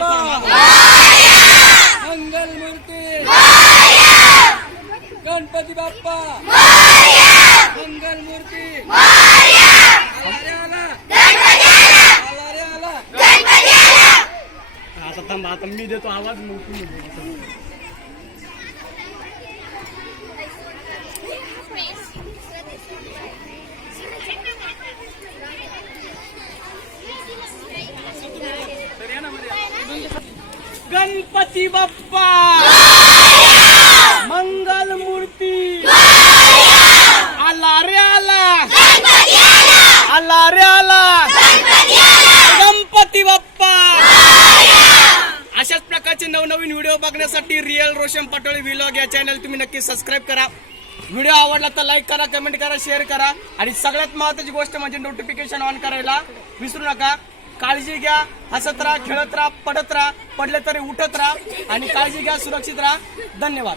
बाप्पा मंगल मूर्ती गणपती बाप्पा मंगल मूर्ती आता थांब, आता मी देतो आवाज मग तुम्ही बोला. गणपती बाप्पा मंगल मूर्ती आला रे आला, आला रे आला गणपती बाप्पा. अशाच प्रकारचे नवनवीन व्हिडिओ बघण्यासाठी रिअल रोशन पटोळे व्लॉग या चॅनल तुम्ही नक्की सबस्क्राईब करा. व्हिडिओ आवडला तर लाईक करा, कमेंट करा, शेअर करा आणि सगळ्यात महत्त्वाची गोष्ट म्हणजे नोटिफिकेशन ऑन करायला विसरू नका. काळजी घ्या, हसत राहा, खेळत राहा, पडत राहा, पडले तरी उठत राहा आणि काळजी घ्या, सुरक्षित राहा. धन्यवाद.